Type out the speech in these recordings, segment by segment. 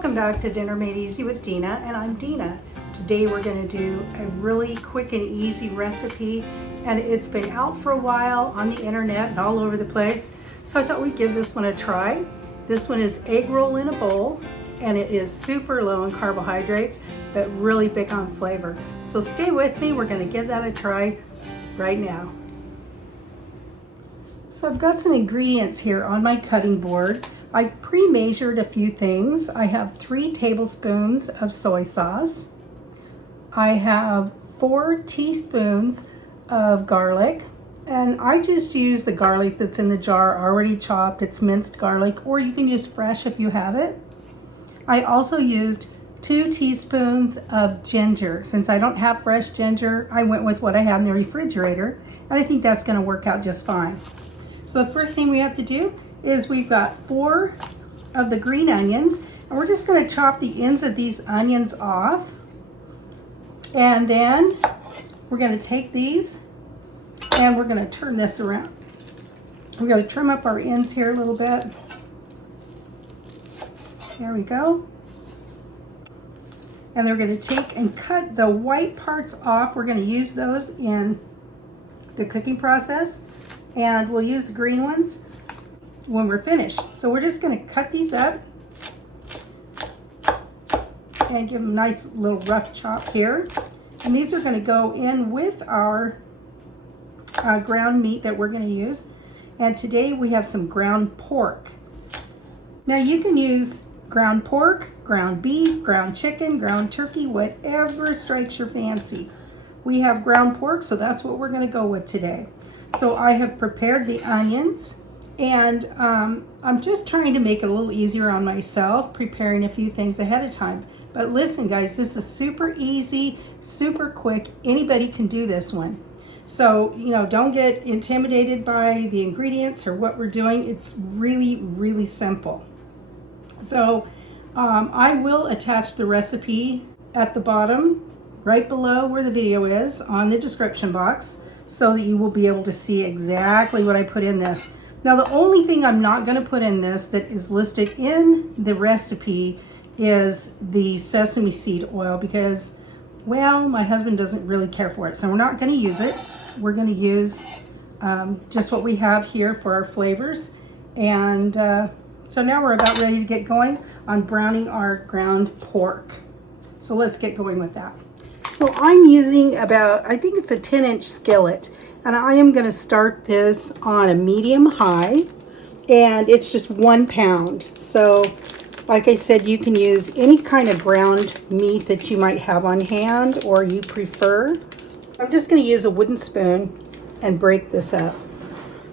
Welcome back to Dinner Made Easy with Dina, and I'm Dina. Today we're going to do a really quick and easy recipe, and it's been out for a while on the internet and all over the place, so I thought we'd give this one a try. This one is egg roll in a bowl, and it is super low in carbohydrates, but really big on flavor. So stay with me, we're going to give that a try right now. So I've got some ingredients here on my cutting board. I've pre-measured a few things. I have 3 tablespoons of soy sauce. I have 4 teaspoons of garlic, and I just use the garlic that's in the jar already chopped. It's minced garlic, or you can use fresh if you have it. I also used 2 teaspoons of ginger. Since I don't have fresh ginger, I went with what I had in the refrigerator, and I think that's going to work out just fine. So the first thing we have to do is we've got 4 of the green onions, and we're just going to chop the ends of these onions off. And then we're going to take these and we're going to turn this around. We're going to trim up our ends here a little bit. There we go. And then we're going to take and cut the white parts off. We're going to use those in the cooking process, and we'll use the green ones when we're finished. So we're just going to cut these up and give them a nice little rough chop here. And these are going to go in with our ground meat that we're going to use. And today we have some ground pork. Now you can use ground pork, ground beef, ground chicken, ground turkey, whatever strikes your fancy. We have ground pork, so that's what we're going to go with today. So I have prepared the onions, and I'm just trying to make it a little easier on myself, preparing a few things ahead of time. But listen guys, this is super easy, super quick. Anybody can do this one. So, you know, don't get intimidated by the ingredients or what we're doing. It's really, really simple. So I will attach the recipe at the bottom, right below where the video is, on the description box, so that you will be able to see exactly what I put in this. Now the only thing I'm not going to put in this that is listed in the recipe is the sesame seed oil, because, well, my husband doesn't really care for it, so we're not going to use it. We're going to use just what we have here for our flavors. And so now we're about ready to get going on browning our ground pork. So let's get going with that. So I'm using about, I think it's a 10-inch skillet, and I am going to start this on a medium high, and it's just 1 pound. So like I said, you can use any kind of ground meat that you might have on hand or you prefer. I'm just going to use a wooden spoon and break this up.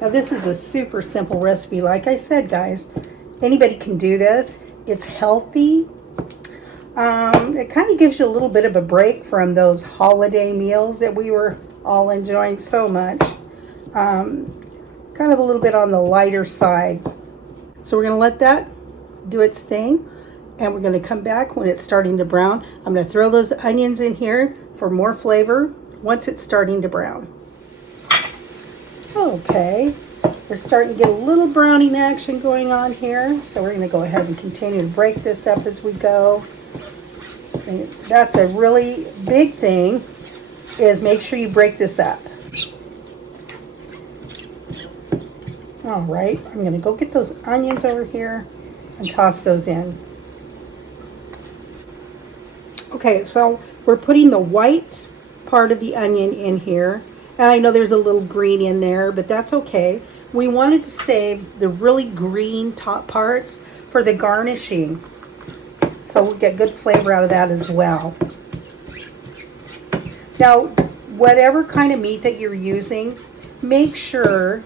Now this is a super simple recipe. Like I said, guys, anybody can do this. It's healthy. It kind of gives you a little bit of a break from those holiday meals that we were all enjoying so much. Kind of a little bit on the lighter side. So we're going to let that do its thing, and we're going to come back when it's starting to brown. I'm going to throw those onions in here for more flavor once it's starting to brown. Okay, we're starting to get a little browning action going on here, so we're going to go ahead and continue to break this up as we go. And that's a really big thing, is make sure you break this up. All right, I'm going to go get those onions over here and toss those in. Okay, so we're putting the white part of the onion in here, and I know there's a little green in there, but that's okay. We wanted to save the really green top parts for the garnishing, so we'll get good flavor out of that as well. Now, whatever kind of meat that you're using, make sure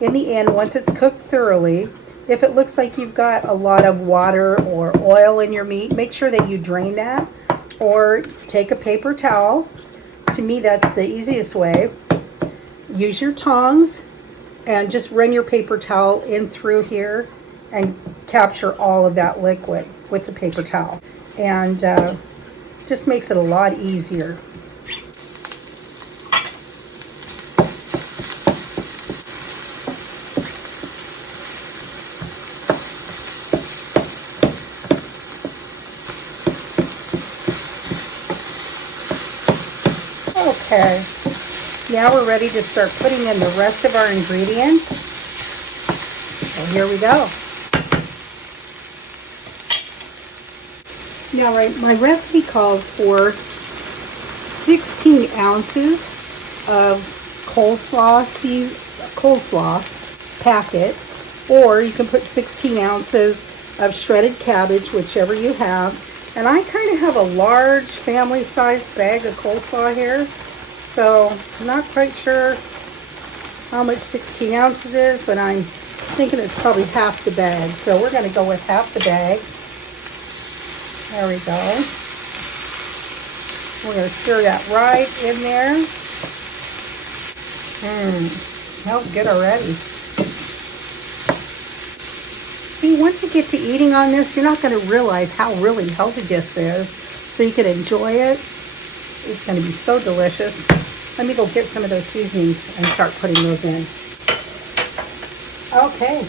in the end, once it's cooked thoroughly, if it looks like you've got a lot of water or oil in your meat, make sure that you drain that, or take a paper towel. To me, that's the easiest way. Use your tongs and just run your paper towel in through here and capture all of that liquid with the paper towel. And just makes it a lot easier. Okay, now we're ready to start putting in the rest of our ingredients. So here we go. Now, my recipe calls for 16 ounces of coleslaw packet, or you can put 16 ounces of shredded cabbage, whichever you have. And I kind of have a large family-sized bag of coleslaw here, so I'm not quite sure how much 16 ounces is, but I'm thinking it's probably half the bag. So we're going to go with half the bag. There we go. We're going to stir that right in there. Smells good already. See, once you get to eating on this, you're not going to realize how really healthy this is. So you can enjoy it. It's going to be so delicious. Let me go get some of those seasonings and start putting those in. Okay.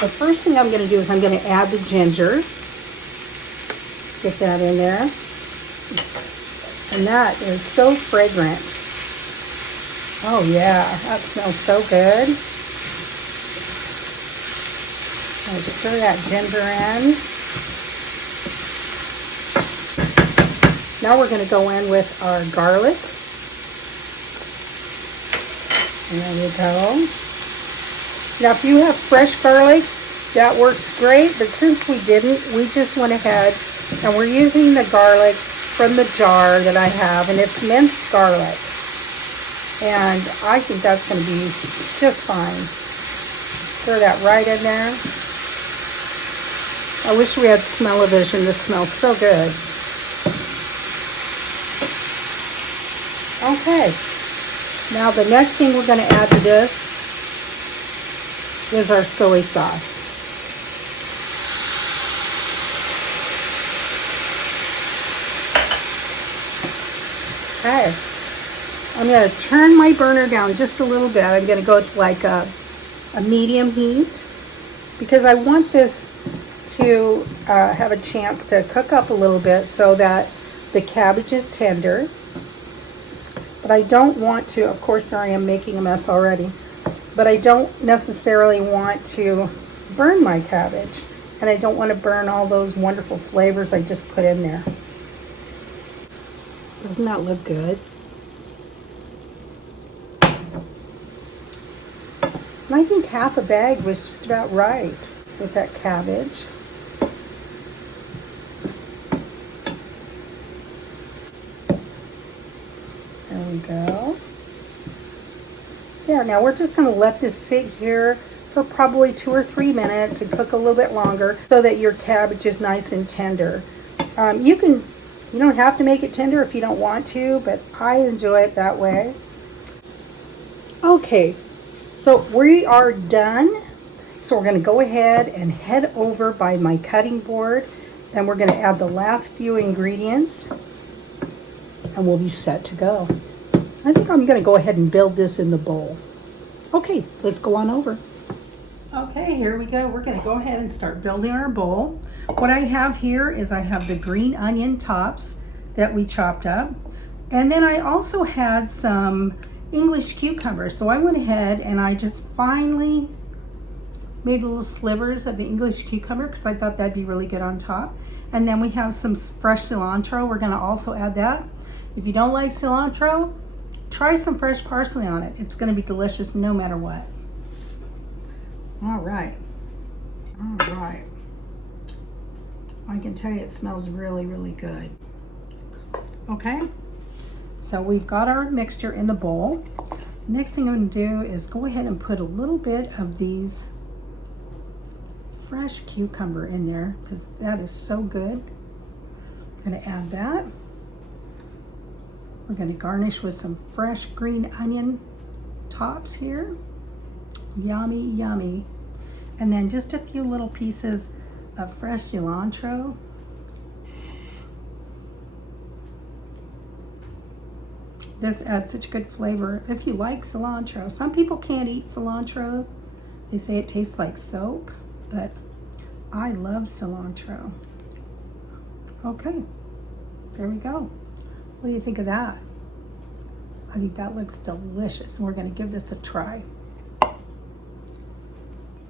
The first thing I'm going to do is I'm going to add the ginger. Get that in there. And that is so fragrant. Oh yeah, that smells so good. I'll stir that ginger in. Now we're going to go in with our garlic. There we go. Now if you have fresh garlic, that works great, but since we didn't, we just went ahead and we're using the garlic from the jar that I have, and it's minced garlic. And I think that's going to be just fine. Stir that right in there. I wish we had smell-o-vision. This smells so good. Okay. Now the next thing we're going to add to this is our soy sauce. Okay. I'm going to turn my burner down just a little bit. I'm going to go to like a medium heat because I want this to have a chance to cook up a little bit so that the cabbage is tender. But I don't want to, of course I am making a mess already, but I don't necessarily want to burn my cabbage, and I don't want to burn all those wonderful flavors I just put in there. Doesn't that look good? And I think half a bag was just about right with that cabbage. There we go. There, now we're just going to let this sit here for probably 2 or 3 minutes and cook a little bit longer so that your cabbage is nice and tender. You don't have to make it tender if you don't want to, but I enjoy it that way. Okay, so we are done. So we're going to go ahead and head over by my cutting board, and we're going to add the last few ingredients, and we'll be set to go. I think I'm going to go ahead and build this in the bowl. Okay, let's go on over. Okay, here we go. We're going to go ahead and start building our bowl. What I have here is I have the green onion tops that we chopped up. And then I also had some English cucumber. So I went ahead and I just finely made little slivers of the English cucumber because I thought that'd be really good on top. And then we have some fresh cilantro. We're going to also add that. If you don't like cilantro, try some fresh parsley on it. It's going to be delicious no matter what. All right. All right. I can tell you it smells really, really good. Okay. So we've got our mixture in the bowl. Next thing I'm going to do is go ahead and put a little bit of these fresh cucumber in there because that is so good. I'm going to add that. We're going to garnish with some fresh green onion tops here. Yummy, yummy. And then just a few little pieces of fresh cilantro. This adds such good flavor if you like cilantro. Some people can't eat cilantro. They say it tastes like soap, but I love cilantro. Okay, there we go. What do you think of that? I think that looks delicious. We're going to give this a try.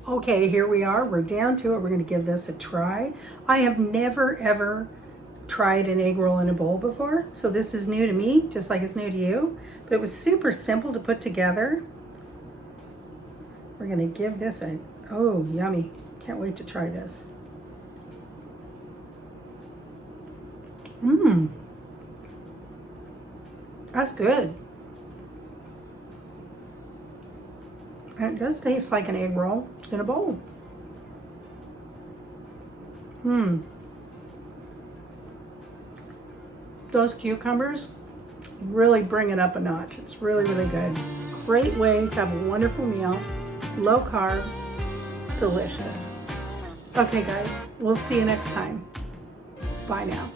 Okay, here we are. We're down to it. We're going to give this a try. I have never, ever tried an egg roll in a bowl before, so this is new to me, just like it's new to you. But it was super simple to put together. We're going to give this a, oh, yummy. Can't wait to try this. Mmm. That's good. And it does taste like an egg roll in a bowl. Those cucumbers really bring it up a notch. It's really, really good. Great way to have a wonderful meal. Low carb, delicious. Okay guys, we'll see you next time. Bye now.